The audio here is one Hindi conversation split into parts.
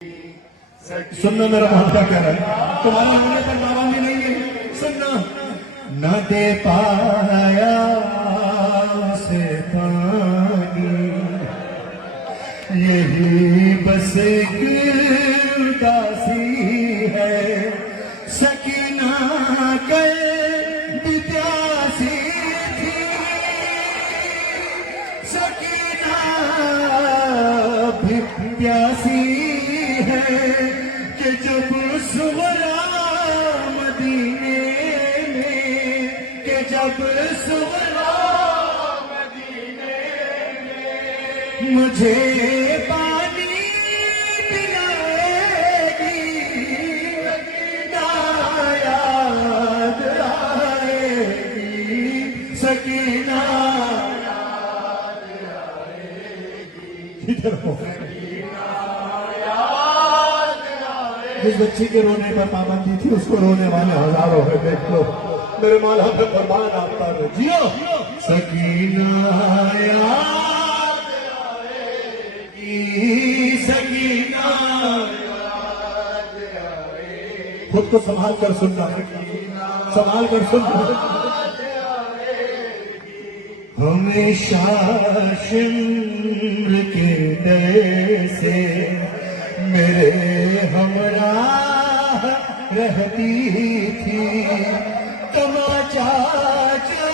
सुनना मेरा मौला क्या कह रहा है, तुम्हारा होने पर पाबंदी नहीं है। सुनना, न दे पाया से पानी, यही बस एक उदासी है। सकीना कर प्यासी थी, सकीना भी प्यासी है कि जब सुवरा मदीने में, कि जब सुवरा मदीने में मुझे पानी पिलाएगी, सकीना याद आएगी, सकीना याद आएगी। इधर हो, जिस बच्ची के रोने पर पाबंदी थी उसको रोने वाले हजारों है। देख लो मेरे मौला पे फरमान आपका जियो। सकीना याद आएगी, सकीना याद आएगी। खुद को संभाल कर सुनना, संभाल कर सुनना। हमेशा शिम्र के डर से मेरे हमराह रहती थी। तमाचा जो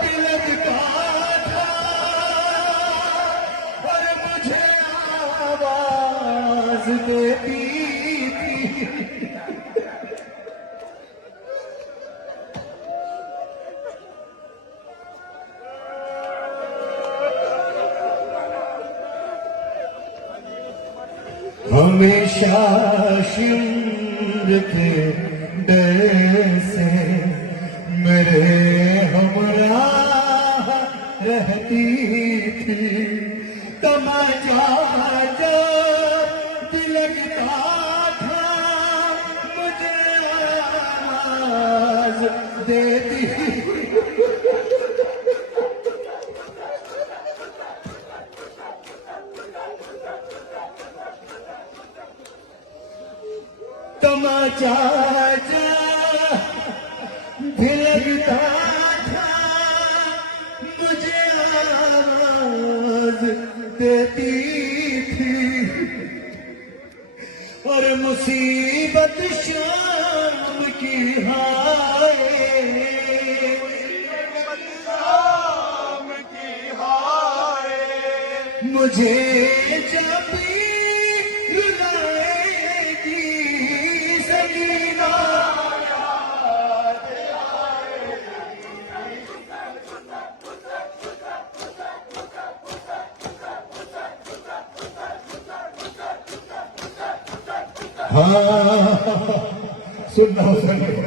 तिलक का था और मुझे आवाज देती थी। हमेशा शिम्र के डर से मेरे हमराह रहती थी। तमाचा जो तिलकता था मुझे आवाज देती। तमाचा भी लगता था मुझे आवाज देती थी। और मुसीबत शाम की हाय, शाम की हाय मुझे जब सुनना सुनिए,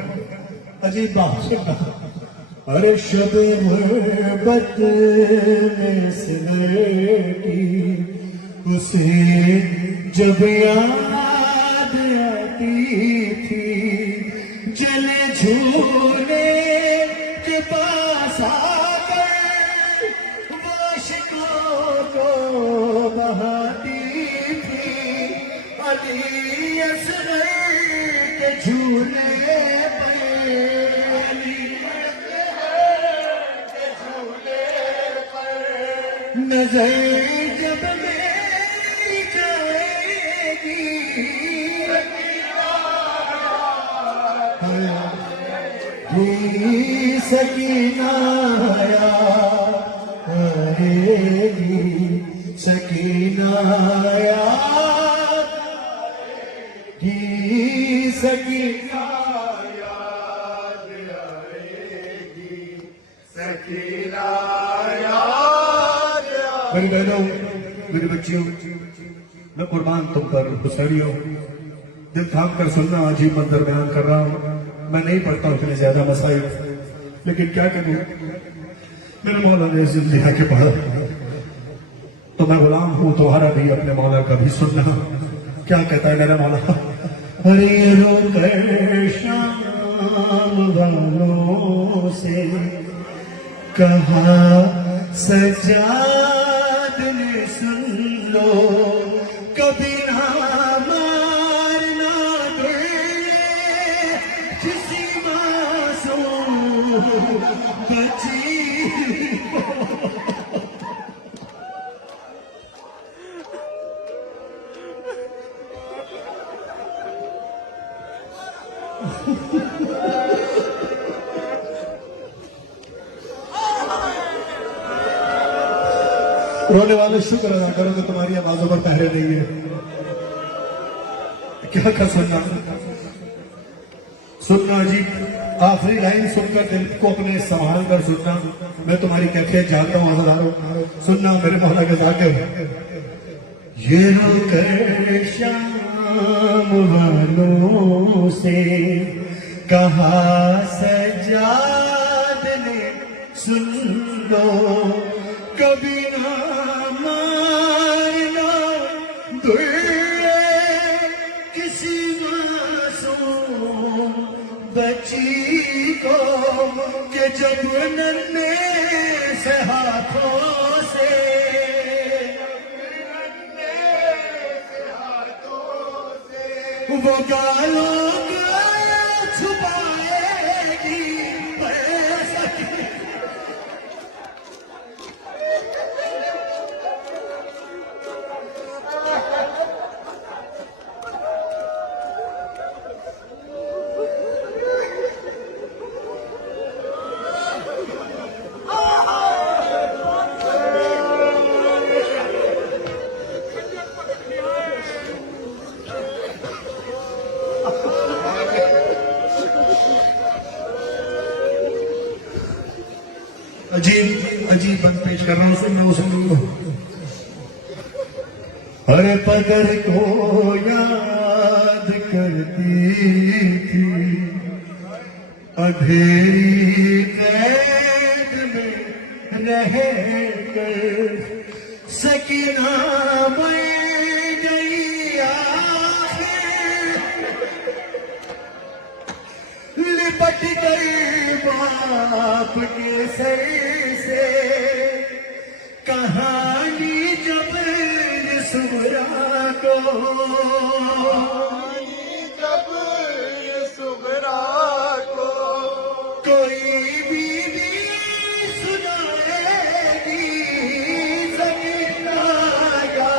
अजीब बात सुनना। अरे शब गुर्बत में सिलटी उसे जब याद आती थी, जले झूले के पास आकर वो अश्कों को बहाती थी। अली असगर के झूले पर, अली के झूले पर नजर जब मेरी जाएगी, सकीना आएगी, सकीना सकीना याद आएगी, सकीना याद आएगी। मेरी बहनों, मेरी बच्चियों, मैं कुर्बान तुम पर हुसैनियों, दिल थाम कर सुनना। अजीब मंजर बयान कर रहा हूँ। मैं नहीं पढ़ता हूँ इतने ज्यादा मसाइल, लेकिन क्या करूँ, मेरे मौला ने जिंदगी के पढ़ा तो मैं गुलाम हूँ तुम्हारा भी। अपने मौला का भी सुनना क्या कहता है मेरा मौला। अरे रोकर शाम वालों से कहा सजाद ने सुन लो, कभी ना रोने वाले शुक्र अदा करो कि तुम्हारी आवाजों पर पहरे नहीं है। क्या कर सुनना जी, आखिरी लाइन सुनकर दिल को अपने संभाल कर सुनना। मैं तुम्हारी कैफियत जानता हूं आजादारों, सुनना मेरे मौला के जाके। ये होकर शाम वालों से कहा सजाद ने, सुन लो कभी ना मारना दुर्रे किसी मासूम बच्ची को, कि जब नन्हे से हाथों से वो गालों को छुपाएगी। अजीब अजीब बंद पेश कर रहा हूं, सुन लो सुन लो। हर पदर को याद करती थी, अंधेरी कैद में रह कर सकीना बन गई आखिर, लिपट गई बाप के सर से। कहानी जब सुगरा को, कोई बीवी सुनाएगी सकीना या।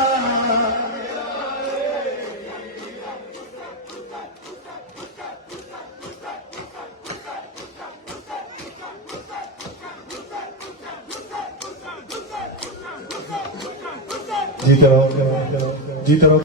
जीते रहो जीते रहो।